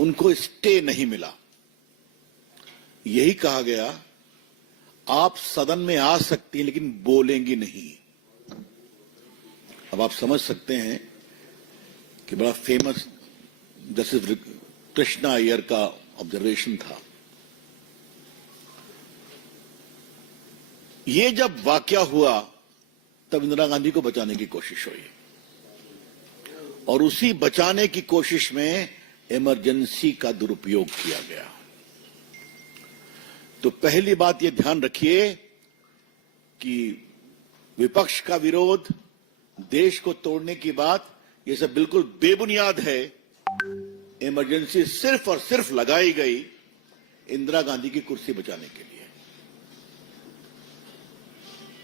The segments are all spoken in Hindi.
उनको स्टे नहीं मिला। यही कहा गया, आप सदन में आ सकती हैं लेकिन बोलेंगी नहीं। अब आप समझ सकते हैं कि बड़ा फेमस जस्टिस कृष्णा अय्यर का ऑब्जर्वेशन था। ये जब वाकया हुआ तब इंदिरा गांधी को बचाने की कोशिश हुई और उसी बचाने की कोशिश में इमरजेंसी का दुरुपयोग किया गया। तो पहली बात यह ध्यान रखिए कि विपक्ष का विरोध, देश को तोड़ने की बात, यह सब बिल्कुल बेबुनियाद है। इमरजेंसी सिर्फ और सिर्फ लगाई गई इंदिरा गांधी की कुर्सी बचाने के लिए।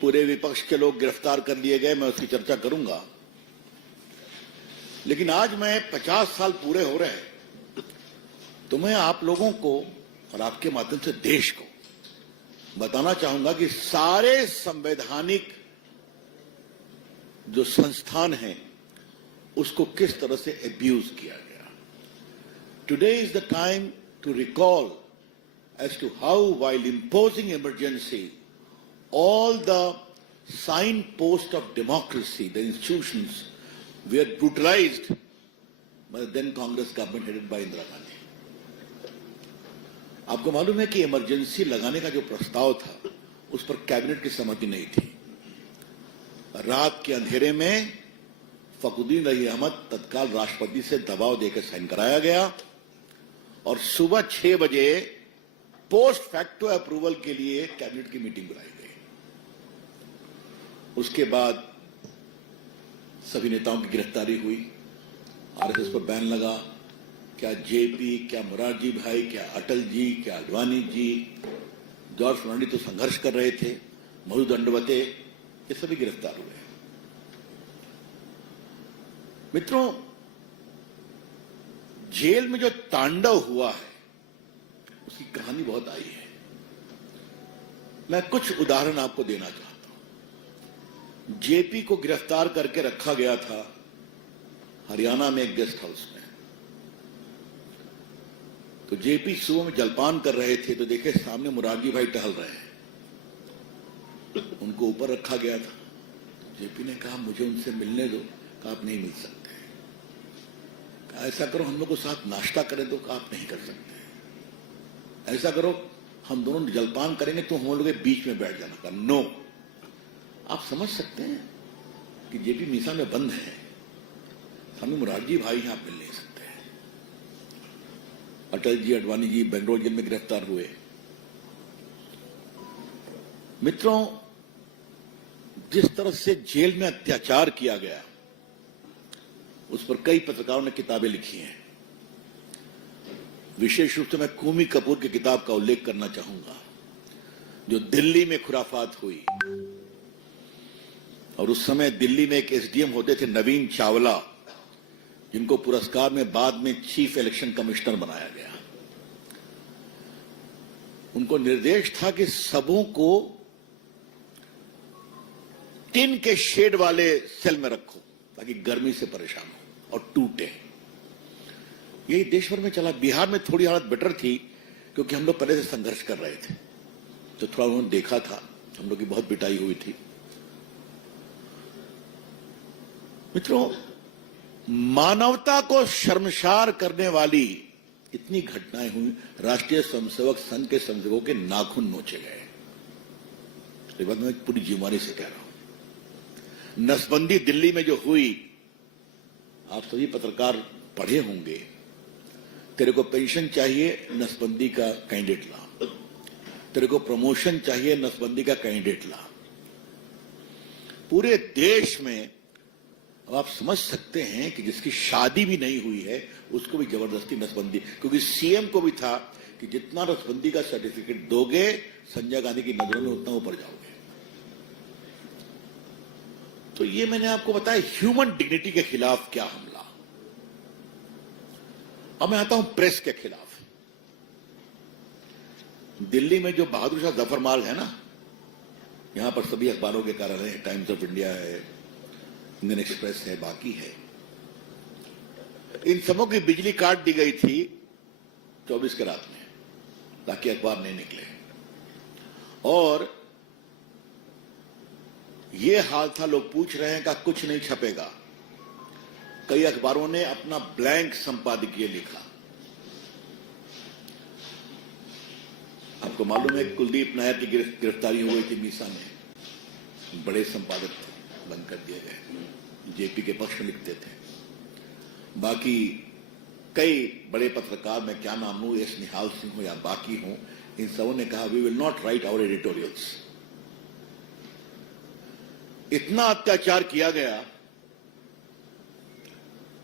पूरे विपक्ष के लोग गिरफ्तार कर लिए गए, मैं उसकी चर्चा करूंगा। लेकिन आज मैं 50 साल पूरे हो रहे हैं, तो मैं आप लोगों को और आपके माध्यम से देश को बताना चाहूंगा कि सारे संवैधानिक जो संस्थान हैं उसको किस तरह से एब्यूज किया गया। Today is the time to recall as to how while imposing emergency all the signposts of democracy, the institutions were brutalized by the then Congress government headed by Indira Gandhi. आपको मालूम है कि इमरजेंसी लगाने का जो प्रस्ताव था उस पर कैबिनेट की सहमति नहीं थी। रात के अंधेरे में फखरुद्दीन अली अहमद तत्काल राष्ट्रपति से दबाव देकर साइन कराया गया और सुबह 6 बजे पोस्ट फैक्टो अप्रूवल के लिए कैबिनेट की मीटिंग बुलाई गई। उसके बाद सभी नेताओं की गिरफ्तारी हुई, आरएसएस पर बैन लगा। क्या जेपी, क्या मोरारजी भाई, क्या अटल जी, क्या अडवाणी जी, जॉर्ज फर्नांडिस तो संघर्ष कर रहे थे, मधु दंडवते, ये सभी गिरफ्तार हुए। मित्रों, जेल में जो तांडव हुआ है उसकी कहानी बहुत आई है। मैं कुछ उदाहरण आपको देना चाहता हूं। जेपी को गिरफ्तार करके रखा गया था हरियाणा में एक गेस्ट हाउस में। तो जेपी सुबह में जलपान कर रहे थे तो देखे सामने मोरारजी भाई टहल रहे हैं, उनको ऊपर रखा गया था। जेपी ने कहा मुझे उनसे मिलने दो। कहा आप नहीं मिल सकते। कहा ऐसा करो हम लोग को साथ नाश्ता करें दो। कहा आप नहीं कर सकते। ऐसा करो हम दोनों जलपान करेंगे तो हम लोग के बीच में बैठ जाना। कहा नो। आप समझ सकते हैं कि जेपी मीसा में बंद है, हमें मोरारजी भाई यहां मिल नहीं सकते। अटल जी, अडवाणी जी बेंगलोर जेल में गिरफ्तार हुए। मित्रों, जिस तरह से जेल में अत्याचार किया गया उस पर कई पत्रकारों ने किताबें लिखी हैं। विशेष रूप से मैं कूमी कपूर की किताब का उल्लेख करना चाहूंगा जो दिल्ली में खुराफात हुई। और उस समय दिल्ली में एक एसडीएम होते थे नवीन चावला, जिनको पुरस्कार में बाद में चीफ इलेक्शन कमिश्नर बनाया गया। उनको निर्देश था कि सबों को टिन के शेड वाले सेल में रखो ताकि गर्मी से परेशान हो और टूटे। यही देश भर में चला। बिहार में थोड़ी हालत बेटर थी क्योंकि हम लोग पहले से संघर्ष कर रहे थे, तो थोड़ा उन्होंने देखा था, हम लोग की बहुत पिटाई हुई थी। मित्रों, मानवता को शर्मसार करने वाली इतनी घटनाएं हुई। राष्ट्रीय स्वयंसेवक संघ के स्वयंसेवकों के नाखून नोचे गए। ये बात मैं पूरी जीवनी से कह रहा हूं। नसबंदी दिल्ली में जो हुई, आप सभी पत्रकार पढ़े होंगे। तेरे को पेंशन चाहिए, नसबंदी का कैंडिडेट ला। तेरे को प्रमोशन चाहिए, नसबंदी का कैंडिडेट ला। पूरे देश में अब आप समझ सकते हैं कि जिसकी शादी भी नहीं हुई है उसको भी जबरदस्ती नसबंदी, क्योंकि सीएम को भी था कि जितना नसबंदी का सर्टिफिकेट दोगे संजय गांधी की नजरों में उतना ऊपर जाओगे। तो ये मैंने आपको बताया ह्यूमन डिग्निटी के खिलाफ क्या हमला। अब मैं आता हूं प्रेस के खिलाफ। दिल्ली में जो बहादुर शाह जफर मार्ग है ना, यहां पर सभी अखबारों के कार्यालय है, टाइम्स ऑफ इंडिया है, इंडियन एक्सप्रेस है, बाकी है। इन सबों की बिजली काट दी गई थी 24 के रात में, ताकि अखबार नहीं निकले। और ये हाल था, लोग पूछ रहे हैं कि कुछ नहीं छपेगा। कई अखबारों ने अपना ब्लैंक संपादकीय लिखा। आपको मालूम है कुलदीप नायर की गिरफ्तारी हो गई थी मीसा में। बड़े संपादक थे, बंद कर दिए गए। जेपी के पक्ष में लिखते थे। बाकी कई बड़े पत्रकार, मैं क्या नाम लूं, एस निहाल सिंह हो या बाकी हो, इन सबों ने कहा we will not write our editorials. इतना अत्याचार किया गया।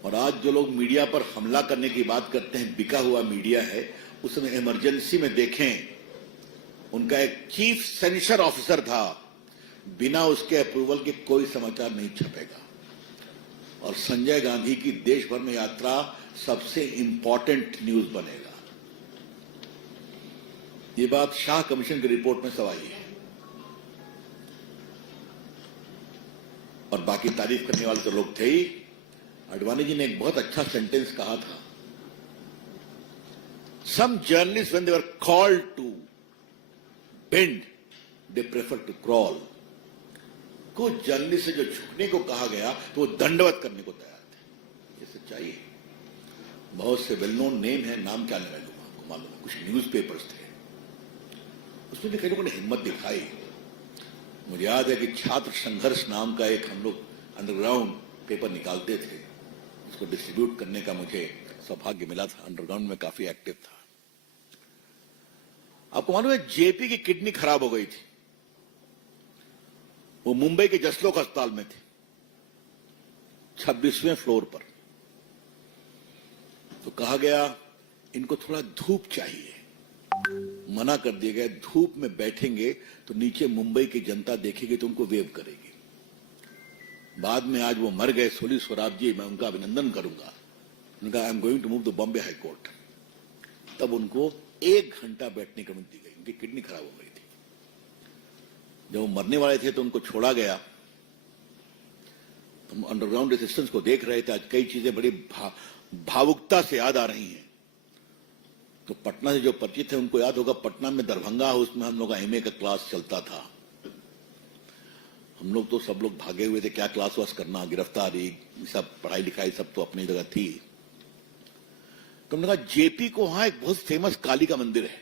और आज जो लोग मीडिया पर हमला करने की बात करते हैं, बिका हुआ मीडिया है, उसमें इमरजेंसी में देखें, उनका एक चीफ सेंसर ऑफिसर था, बिना उसके अप्रूवल के कोई समाचार नहीं छपेगा। और संजय गांधी की देश भर में यात्रा सबसे इंपॉर्टेंट न्यूज बनेगा। ये बात शाह कमीशन की रिपोर्ट में सब आई है। और बाकी तारीफ करने वाले तो लोग थे ही। अडवाणी जी ने एक बहुत अच्छा सेंटेंस कहा था, some journalist when they were called to bend they prefer to crawl. कुछ जर्नलिस्ट से जो झुकने को कहा गया तो वो दंडवत करने को तैयार थे। ये सच्चाई है। बहुत से वेल नोन नेम है, नाम क्या नहीं आपको मालूम है। कुछ न्यूज़पेपर्स थे, उसमें भी कई लोगों ने हिम्मत दिखाई। मुझे याद है कि छात्र संघर्ष नाम का एक हम लोग अंडरग्राउंड पेपर निकालते थे, उसको डिस्ट्रीब्यूट करने का मुझे सौभाग्य मिला था। अंडरग्राउंड में काफी एक्टिव था। आपको मालूम है जेपी की किडनी खराब हो गई थी। वो मुंबई के जसलोक अस्पताल में थे, 26वें फ्लोर पर। तो कहा गया इनको थोड़ा धूप चाहिए। मना कर दिया गया। धूप में बैठेंगे तो नीचे मुंबई की जनता देखेगी तो उनको वेव करेगी। बाद में आज वो मर गए, सोली स्वराज जी, मैं उनका अभिनंदन करूंगा। उनका I am going to move the Bombay high court. तब उनको 1 घंटा बैठने की अनुमति दी गई। उनकी किडनी खराब हो गई थी। जब वो मरने वाले थे तो उनको छोड़ा गया। हम अंडरग्राउंड रेजिस्टेंस को देख रहे थे। आज कई चीजें बड़ी भावुकता से याद आ रही हैं। तो पटना से जो परिचित है उनको याद होगा, पटना में दरभंगा हाउस में हम लोग का एमए का क्लास चलता था। हम लोग तो सब लोग भागे हुए थे, क्या क्लास वास करना, गिरफ्तारी, सब पढ़ाई लिखाई सब तो अपनी जगह थी। तो हमने कहा जेपी को वहां एक बहुत फेमस काली का मंदिर है,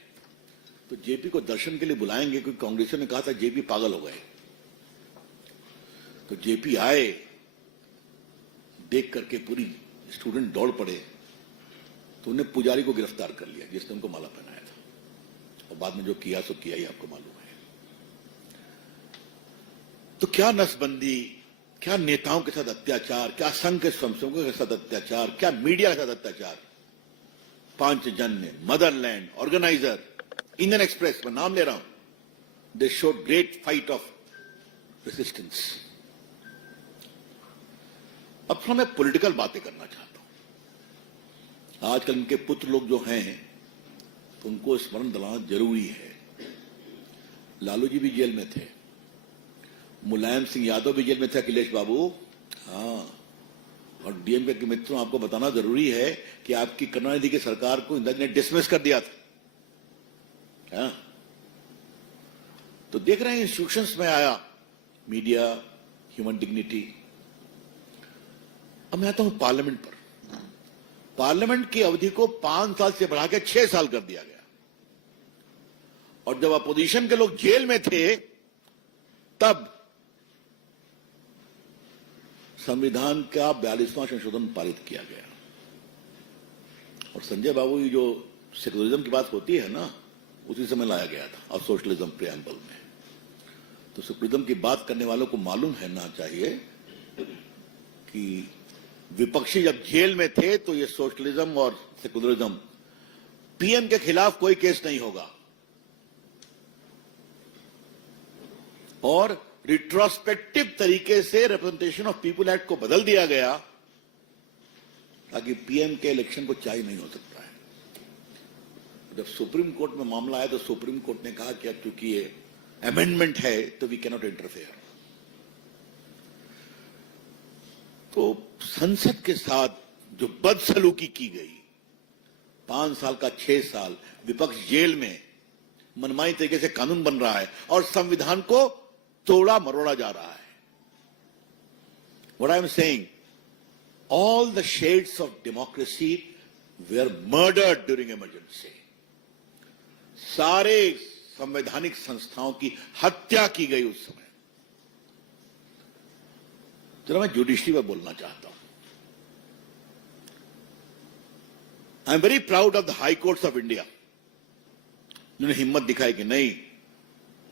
तो जेपी को दर्शन के लिए बुलाएंगे, क्योंकि कांग्रेसियों ने कहा था जेपी पागल हो गए। तो जेपी आए, देख करके पूरी स्टूडेंट दौड़ पड़े, तो उन्हें पुजारी को गिरफ्तार कर लिया जिसने उनको माला पहनाया था। और बाद में जो किया सो किया ही आपको मालूम है। तो क्या नसबंदी, क्या नेताओं के साथ अत्याचार, क्या संघ के स्वयंसेवकों के साथ अत्याचार, क्या मीडिया के साथ अत्याचार। Panchjanya, motherland, organiser, Indian express, मैं नाम ले रहा हूं, they showed great fight of resistance. अब थोड़ा मैं पॉलिटिकल बातें करना चाहता हूं। आजकल इनके पुत्र लोग जो हैं उनको स्मरण दिलाना जरूरी है। लालू जी भी जेल में थे, मुलायम सिंह यादव भी जेल में थे, अखिलेश बाबू, हाँ। और डीएमके के मित्रों, आपको बताना जरूरी है कि आपकी करुणानिधि की सरकार को इंदिरा जी ने डिसमिस कर दिया था, हाँ। तो देख रहे हैं इंस्टीट्यूशंस में आया मीडिया, ह्यूमन डिग्निटी। अब मैं आता हूं पार्लियामेंट पर। पार्लियामेंट की अवधि को 5 साल से बढ़ा के 6 साल कर दिया गया। और जब अपोजिशन के लोग जेल में थे तब संविधान का 42वां संशोधन पारित किया गया। और संजय बाबू की जो सेक्युलरिज्म की बात होती है ना, उसी समय लाया गया था, और सोशलिज्म प्रियम्बल में। तो सेक्युलरिज्म की बात करने वालों को मालूम है ना चाहिए कि विपक्षी जब जेल में थे तो ये सोशलिज्म और सेक्युलरिज्म, पीएम के खिलाफ कोई केस नहीं होगा। और रिट्रोस्पेक्टिव तरीके से रिप्रेजेंटेशन ऑफ पीपुल एक्ट को बदल दिया गया ताकि पीएम के इलेक्शन को चाय नहीं हो सकता है। जब सुप्रीम कोर्ट में मामला आया तो सुप्रीम कोर्ट ने कहा कि अब चूंकि ये अमेंडमेंट है तो वी कैनॉट इंटरफेयर। तो संसद के साथ जो बदसलूकी की गई, 5 साल का 6 साल विपक्ष जेल में, मनमानी तरीके से कानून बन रहा है और संविधान को तोड़ा मरोड़ा जा रहा है। What I am saying, all the shades of democracy were murdered during emergency. सारे संवैधानिक संस्थाओं की हत्या की गई उस समय। जरा मैं जुडिशरी पर बोलना चाहता हूं। I am very proud of the high courts of India, जिन्होंने हिम्मत दिखाई कि नहीं,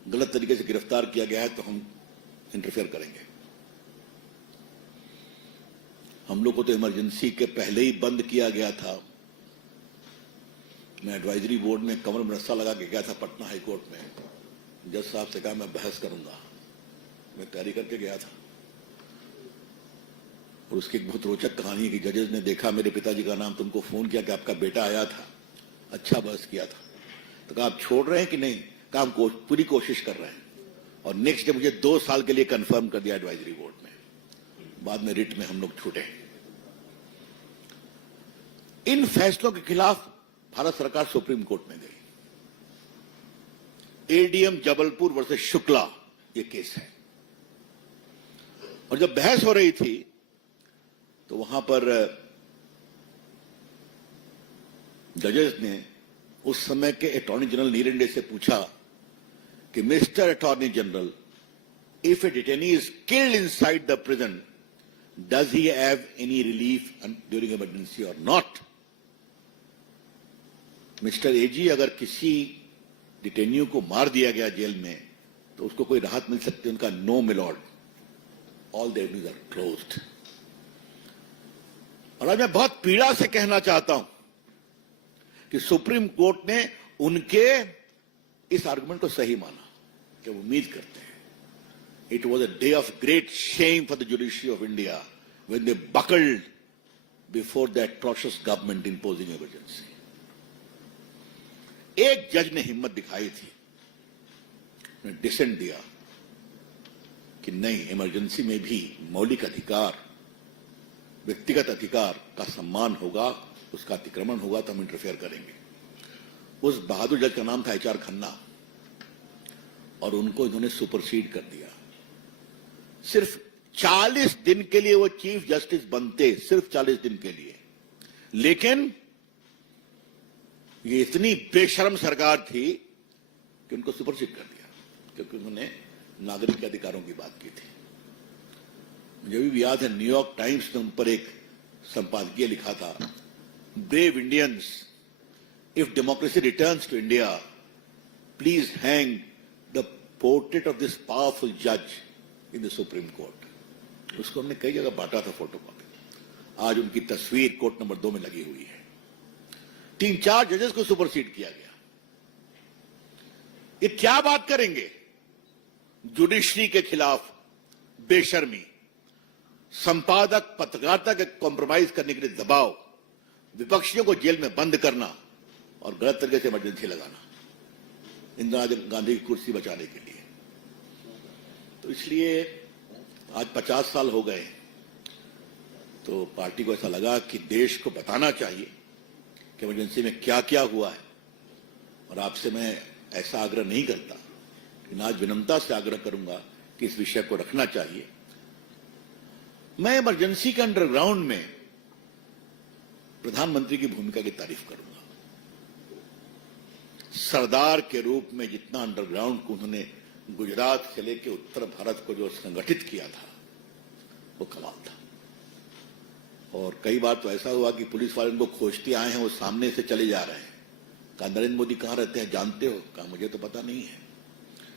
गलत तरीके से गिरफ्तार किया गया है तो हम इंटरफेयर करेंगे। हम लोग को तो इमरजेंसी के पहले ही बंद किया गया था। मैं एडवाइजरी बोर्ड में कमर में रस्सा लगा के गया था पटना हाई कोर्ट में। जज साहब से कहा मैं बहस करूंगा, मैं तैयारी करके गया था। और उसकी एक बहुत रोचक कहानी है कि जजेस ने देखा मेरे पिताजी का नाम, तो उनको फोन किया कि आपका बेटा आया था, अच्छा बहस किया था। तो कहा आप छोड़ रहे हैं कि नहीं? कहा हम पूरी कोशिश कर रहे हैं। और नेक्स्ट डे मुझे 2 साल के लिए कंफर्म कर दिया एडवाइजरी बोर्ड में। बाद में रिट में हम लोग छूटे। इन फैसलों के खिलाफ भारत सरकार सुप्रीम कोर्ट में गई। एडीएम जबलपुर वर्सेस शुक्ला ये केस है। और जब बहस हो रही थी तो वहां पर जजेस ने उस समय के अटॉर्नी जनरल नीरंडे से पूछा कि mister attorney general, if A detainee is killed inside the prison, does he have any relief during emergency और नॉट? मिस्टर एजी, अगर किसी डिटेन्यू को मार दिया गया जेल में तो उसको कोई राहत मिल सकती है? उनका no milord, all the avenues are closed. और आज मैं बहुत पीड़ा से कहना चाहता हूं कि सुप्रीम कोर्ट ने उनके इस आर्गुमेंट को सही माना कि उम्मीद करते हैं। It was a day of great Shem for the judiciary of India when they buckled before the atrocious government imposing emergency. एक जज ने हिम्मत दिखाई थी, डिसेंट दिया कि नहीं, इमरजेंसी में भी मौलिक अधिकार, व्यक्तिगत अधिकार का सम्मान होगा, उसका अतिक्रमण होगा तो हम इंटरफेयर करेंगे। उस बहादुर जज का नाम था HR खन्ना, और उनको इन्होंने सुपरसीड कर दिया। सिर्फ 40 दिन के लिए वो चीफ जस्टिस बनते, सिर्फ 40 दिन के लिए। लेकिन ये इतनी बेशर्म सरकार थी कि उनको सुपरसीड कर दिया, क्योंकि उन्होंने नागरिक के अधिकारों की बात की थी। मुझे भी याद है, न्यूयॉर्क टाइम्स ने उन पर एक संपादकीय लिखा था, brave Indians, if democracy returns to India, please hang the portrait of this powerful जज इन द सुप्रीम कोर्ट। उसको हमने कई जगह बांटा था फोटो कॉपी। आज उनकी तस्वीर कोर्ट नंबर 2 में लगी हुई है। 3-4 जजेस को सुपरसीड किया गया। ये क्या बात करेंगे? जुडिशरी के खिलाफ बेशर्मी, संपादक पत्रकारिता के कॉम्प्रोमाइज करने के लिए दबाव, विपक्षियों को जेल में बंद करना और गलत तरीके से इमरजेंसी लगाना, इंदिरा गांधी की कुर्सी बचाने के लिए। तो इसलिए आज 50 साल हो गए, तो पार्टी को ऐसा लगा कि देश को बताना चाहिए कि इमरजेंसी में क्या क्या हुआ है। और आपसे मैं ऐसा आग्रह नहीं करता, लेकिन आज विनम्रता से आग्रह करूंगा कि इस विषय को रखना चाहिए। मैं इमरजेंसी के अंडरग्राउंड में प्रधानमंत्री की भूमिका की तारीफ करूंगा। सरदार के रूप में जितना अंडरग्राउंड को उन्होंने गुजरात से लेकर उत्तर भारत को जो संगठित किया था, वो कमाल था। और कई बार तो ऐसा हुआ कि पुलिस वाले उनको खोजते आए हैं, वो सामने से चले जा रहे हैं। कहा नरेंद्र मोदी कहां रहते हैं जानते हो? कहा मुझे तो पता नहीं है।